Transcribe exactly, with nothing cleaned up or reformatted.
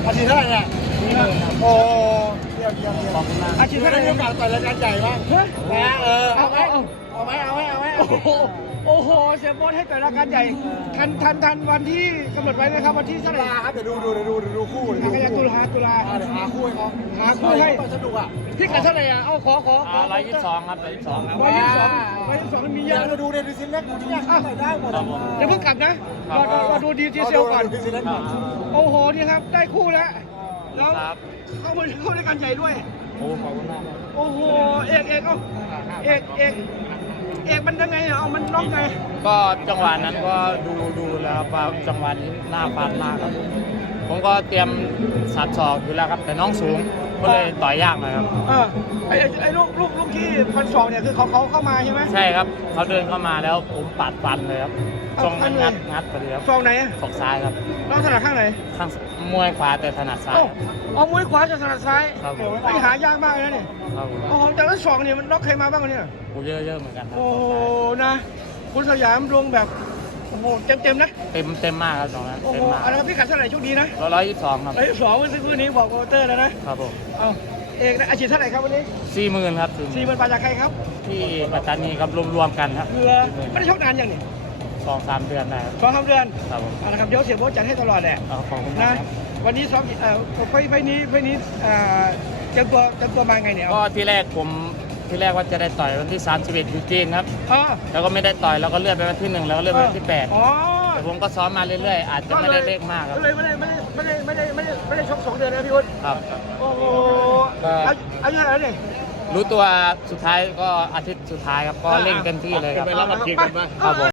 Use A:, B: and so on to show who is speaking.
A: อาชีพเท่าไหร่เนี่ย
B: สี่หมื่นครับ
A: โอ้เยี่ยมเยี่ยมเยี่ยม
B: ขอบคุณมาก
C: อาชีพ
A: ไม่
C: เท่าไห
A: ได้
C: ร่
A: มีโอกาสต่อยรายการใหญ่บ้าง
C: เฮ้ย
A: นะเออ
C: เอา
A: เอาไหม
C: เอาเอา
A: เอาไหมเอาไหมเอาไหม
C: โอ้โหโอ้โหเสียโบอสให้แต่รายการใหญ่ทันทันทันวันที่กำหนดไว้นะครับวันที่
A: ตุ
C: เท่าไหร่
A: ลาครับเดี๋ยวดูดูเดี๋ยวดูเดี๋ยวดูคู่เดี๋ยว
C: หา
A: ดู
C: กันยาตุ
A: คู่
C: ลาตุลา
A: อ่าเดี๋ยวหาคู่ให้เขา
C: หาคู่ให้
A: ต่อยสนุกอ่ะ
C: พี่กัดเท่าไหร่อ่ะเอาขอขอขอ
B: ร้อยยี่สิบสองครับร้อยยี่สิบสองครับ
C: ร้อยยี่สิบสองร้อยยี่สิบสองมันมีเย
A: ยั
C: อะ
A: งมาดูเดนดิซินเล็กดูที่ยังต่อยได้หมด
B: ครับผม
C: อย่าเพิ่งกลับนะรอรอรอดูดีเจเซลก่อน
A: ดิซินเล็กก่อน
C: โอ้โหนี่ครับได้คู่แล้วแล้ว
B: ครับ
C: เข้ามาเข้ารายการใหญ่ด้วย
B: โอ้ขอบคุณมากครับ
C: โอ้โหเอกเอกเอ้าเอกเอกเอกมันยังไงอ่ะเอามันน็อกไง
B: ก็จังหวะนั้นก็ดูดูแล้วครับว่าจังหวะนี้หน้าฟาดมากครับ ผมก็เตรียมสัดศอกอยู่แล้วครับ แต่น้องสูงก็เลยต่อยยากหน่อยครับ
C: เออไอ้ไอ้ไอ้ลูกลูกลูกที่พันสองเนี่ยคือเขาเขาเข้ามาใช่ไหม
B: ใช่ครับเขาเดินเข้ามาแล้วผมปัดฟันเลยครับ
C: เอา
B: ตรง
C: ฟั
B: นั้น น
C: เลย
B: งัดงัดไปเลยครับ
C: ซองไหนอ่ะ
B: ศอกซ้ายครับ
C: เราถนัดข้างไหน
B: ข้างมวยขวาแต่ถนัดซ้าย
C: โอ้
B: ครับ
C: เอามวยขวาจะถนัดซ้าย
B: ครับผม
C: ไอ้หายากมากเลยนะเนี่ย
B: ครับผม
C: โอ้โหแต่ละสองเนี่ยมันน็อกใครมาบ้างวะเนี่ย
B: โอ้เยอะเยอะเหมือนกันครับ
C: โอ้โหนะ คุณสยามลงแบบโอ้โหเต็มเต็มๆนะ
B: เต็มเต็มมากครับตรงนั้น
C: โอ้
B: เต็
C: โห
B: มมาก
C: อะไรครับพี่กัดเท่าไหร่โชคดีนะ
B: ร้อยยี่สิบสองครับ
C: ไอ้สองวันซื้อนี้บอกโปรโมเตอร์แล้วนะครับ
B: ผม
C: เอาเอกนะอาชีพเท่าไหร่ครับวันนี้
B: สี่หมื่นครับสี่
C: สี่หมื่นบาทจากใครครับ
B: ที่ปัตตานีครับรวมๆกันครับ
C: เรือไม่ได้ชกนานอย่างนี้
B: สองสามเดือนได้ครับ
C: สองสามเดือน
B: ครับผม
C: เอาละครับเดี๋ยวเสียโบ๊ทจัดให้ตลอดแหละ
B: เอาขอบคุณ
C: นะ
B: มากครับ
C: วันนี้ซ้อมเอ่อไฟไฟนี้ไฟนี้เอ่อเตรียมตัวเตรียมตัวมาไงเนี่ย
B: ก็ที่แรกผมที่แรกว่าจะได้ต่อยวันที่สามสิบเอ็ดอยู่จีนครับ
C: อ๋อ
B: แล้วก็ไม่ได้ต่อยแล้วก็เลื่อนไปวันที่หนึ่งแล้วก็เลื่อนไปวันที่แปด
C: อ๋อ
B: แต่ผมก็ซ้อมมาเรื่อยๆ อาจจะไม่ได้เร่งมากครับ
C: ก็เลยไม่ได้ไม่ได้ไม่ได้ไม่ได้ไม่ได้ไม่ได้ชกสองเดือนนะพี่วุฒิ
B: ครับ
C: โอ้โห
B: ก็
C: อายุอายุเท่าไหร่แล้วเนี่ย
B: รู้ตัวสุดท้ายก็อาทิตย์สุดท้ายครับ ก็เร่งเต็มที่เลยครับ
C: ไปรับบัตรคิวกันปะ
B: ครับผม